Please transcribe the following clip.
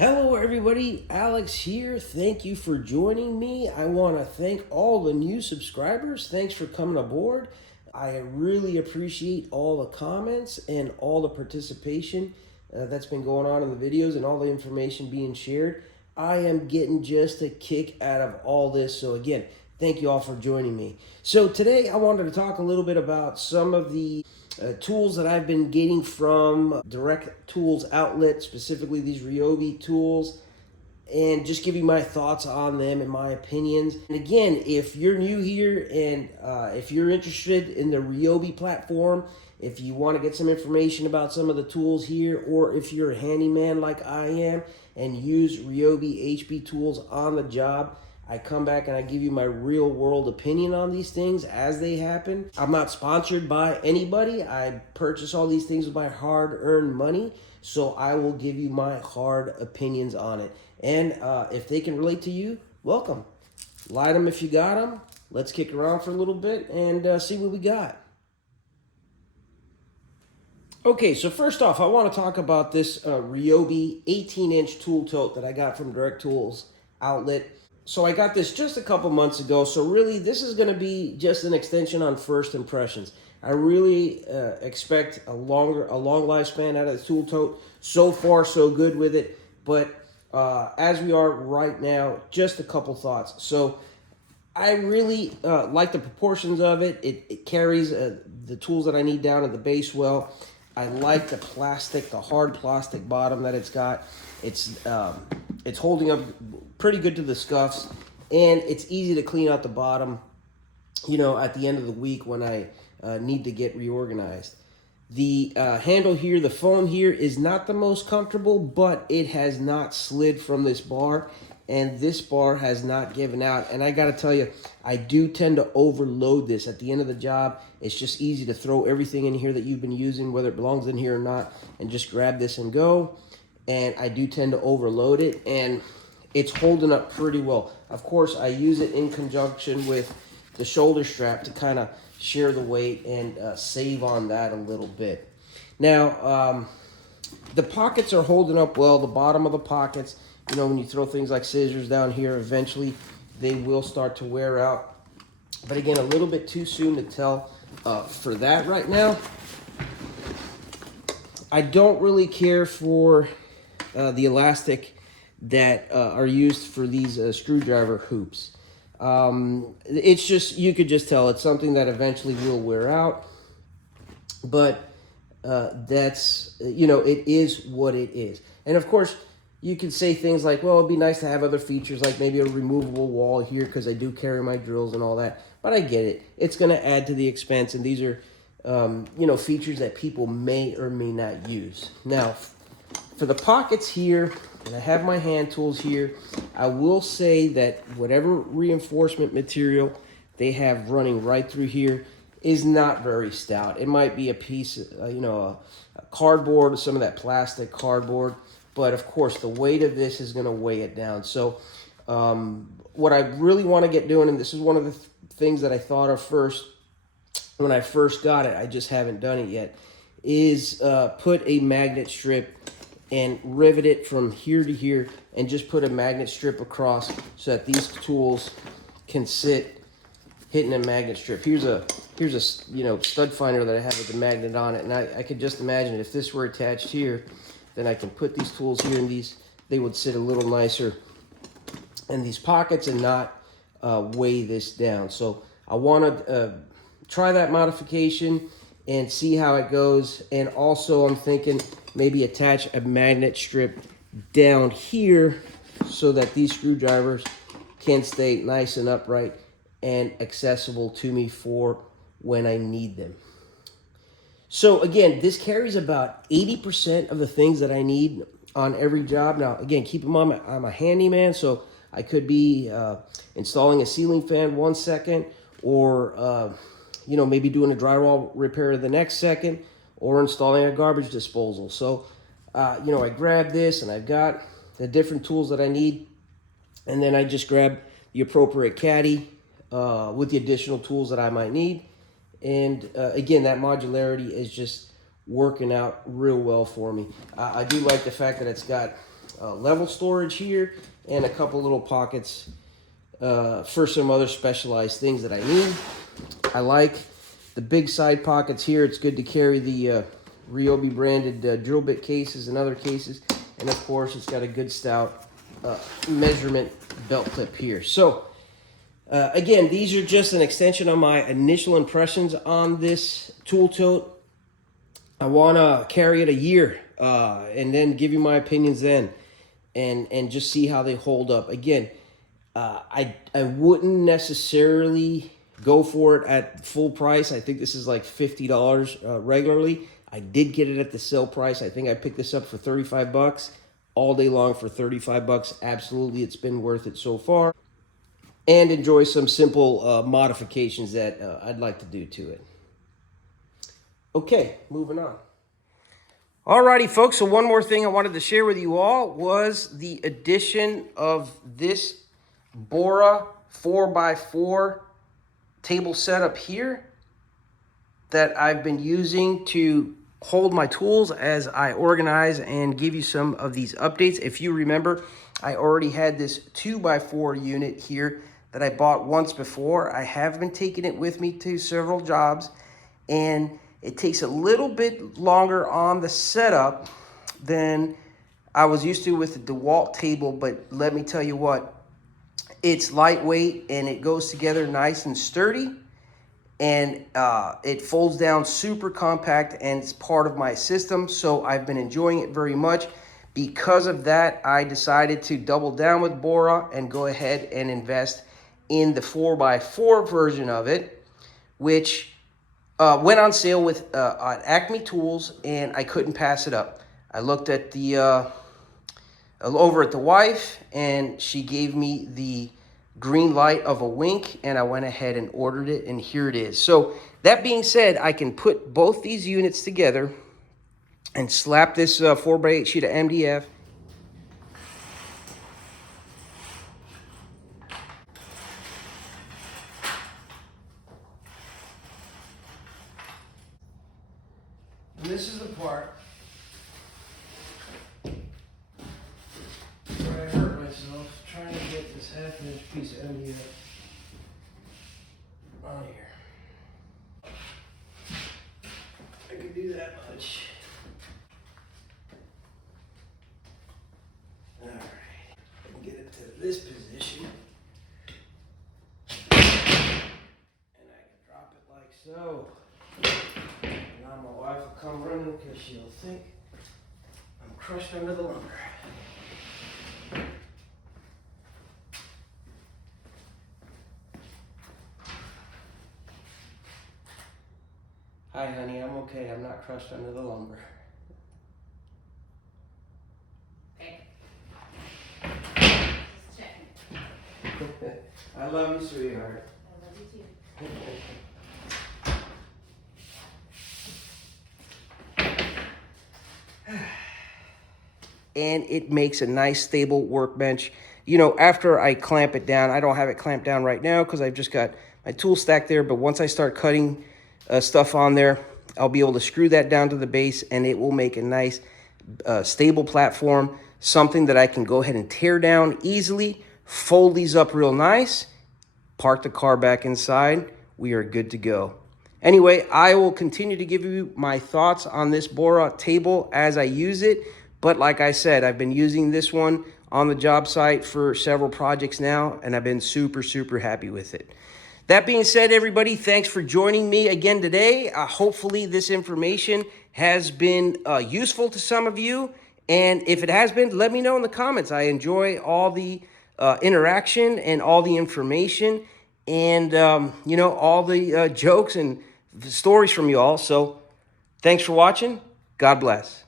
Hello everybody, Alex here. Thank you for joining me. I want to thank all the new subscribers. Thanks for coming aboard. I really appreciate all the comments and all the participation that's been going on in the videos and all the information being shared. I am getting just a kick out of all this. So again, thank you all for joining me. So today I wanted to talk a little bit about some of the tools that I've been getting from direct tools outlet, specifically these Ryobi tools, and just give you my thoughts on them and my opinions. And again, if you're new here and if you're interested in the Ryobi platform, if you want to get some information about some of the tools here, or if you're a handyman like I am and use Ryobi HB tools on the job, I come back and I give you my real world opinion on these things as they happen. I'm not sponsored by anybody. I purchase all these things with my hard-earned money, so I will give you my hard opinions on it. And if they can relate to you, welcome. Light them if you got them. Let's kick around for a little bit and see what we got. Okay, so first off, I want to talk about this Ryobi 18-inch tool tote that I got from Direct Tools Outlet. So I got this just a couple months ago, so really this is going to be just an extension on first impressions. I really expect a long lifespan out of the tool tote. So far, so good with it, but as we are right now, just a couple thoughts. So I really like the proportions of it. It carries the tools that I need down at the base well. I like the plastic, the hard plastic bottom that it's got. It's holding up pretty good to the scuffs, and it's easy to clean out the bottom, you know, at the end of the week when I need to get reorganized. The handle here, the foam here, is not the most comfortable, but it has not slid from this bar, and this bar has not given out. And I gotta tell you, I do tend to overload this at the end of the job. It's just easy to throw everything in here that you've been using, whether it belongs in here or not, and just grab this and go. And I do tend to overload it, and it's holding up pretty well. Of course, I use it in conjunction with the shoulder strap to kind of share the weight and save on that a little bit. Now, the pockets are holding up well. The bottom of the pockets, you know, when you throw things like scissors down here, eventually they will start to wear out. But again, a little bit too soon to tell for that right now. I don't really care for the elastic that are used for these screwdriver hoops. It's just, you could just tell it's something that eventually will wear out, but that's, you know, it is what it is. And of course, you can say things like, well, it'd be nice to have other features like maybe a removable wall here because I do carry my drills and all that, but I get it. It's going to add to the expense, and these are, you know, features that people may or may not use. Now, for the pockets here, and I have my hand tools here, I will say that whatever reinforcement material they have running right through here is not very stout. It might be a piece, you know, a cardboard, some of that plastic cardboard, but of course the weight of this is going to weigh it down. So what I really want to get doing, and this is one of the things that I thought of first when I first got it, I just haven't done it yet, is put a magnet strip and rivet it from here to here, and just put a magnet strip across so that these tools can sit hitting a magnet strip. Here's a you know, stud finder that I have with the magnet on it, and I could just imagine if this were attached here, then I can put these tools here, and they would sit a little nicer in these pockets and not weigh this down. So I want to try that modification and see how it goes. And also I'm thinking maybe attach a magnet strip down here so that these screwdrivers can stay nice and upright and accessible to me for when I need them. So again, this carries about 80% of the things that I need on every job. Now, again, keep in mind, I'm a handyman, so I could be installing a ceiling fan one second, or you know, maybe doing a drywall repair the next second, or installing a garbage disposal. So, you know, I grab this and I've got the different tools that I need, and then I just grab the appropriate caddy with the additional tools that I might need. And again, that modularity is just working out real well for me. I do like the fact that it's got level storage here, and a couple little pockets for some other specialized things that I need. I like the big side pockets here. It's good to carry the Ryobi branded drill bit cases and other cases. And of course, it's got a good stout measurement belt clip here. So again, these are just an extension of my initial impressions on this tool tote. I want to carry it a year and then give you my opinions then, and just see how they hold up. Again, I wouldn't necessarily go for it at full price. I think this is like $50 regularly. I did get it at the sale price. I think I picked this up for 35 bucks all day long for 35 bucks. Absolutely, it's been worth it so far. And enjoy some simple modifications that I'd like to do to it. Okay, moving on. Alrighty, folks, so one more thing I wanted to share with you all was the addition of this Bora 4x4 table setup here that I've been using to hold my tools as I organize and give you some of these updates. If you remember, I already had this 2x4 unit here that I bought once before. I have been taking it with me to several jobs, and it takes a little bit longer on the setup than I was used to with the DeWalt table, but let me tell you what, it's lightweight and it goes together nice and sturdy, and it folds down super compact, and it's part of my system, so I've been enjoying it very much. Because of that, I decided to double down with Bora and go ahead and invest in the 4x4 version of it, which went on sale with on Acme Tools, and I couldn't pass it up. I looked at the over at the wife, and she gave me the green light of a wink, and I went ahead and ordered it, and here it is. So that being said, I can put both these units together and slap this 4x8 sheet of MDF. And this is the part where I hurt myself trying to get this half-inch piece of MDF on here. I can do that much. Alright, I can get it to this position. And I can drop it like so. Now my wife will come running because she'll think I'm crushed under the lumber. Hi, honey, I'm okay. I'm not crushed under the lumber. Okay. Just checking. I love you, sweetheart. I love you too. And it makes a nice stable workbench. You know, after I clamp it down, I don't have it clamped down right now because I've just got my tool stack there, but once I start cutting stuff on there, I'll be able to screw that down to the base, and it will make a nice stable platform, something that I can go ahead and tear down easily, fold these up real nice, park the car back inside. We are good to go. Anyway, I will continue to give you my thoughts on this Bora table as I use it. But like I said, I've been using this one on the job site for several projects now, and I've been super, super happy with it. That being said, everybody, thanks for joining me again today. Hopefully this information has been useful to some of you. And if it has been, let me know in the comments. I enjoy all the interaction and all the information and, you know, all the jokes and the stories from you all. So thanks for watching. God bless.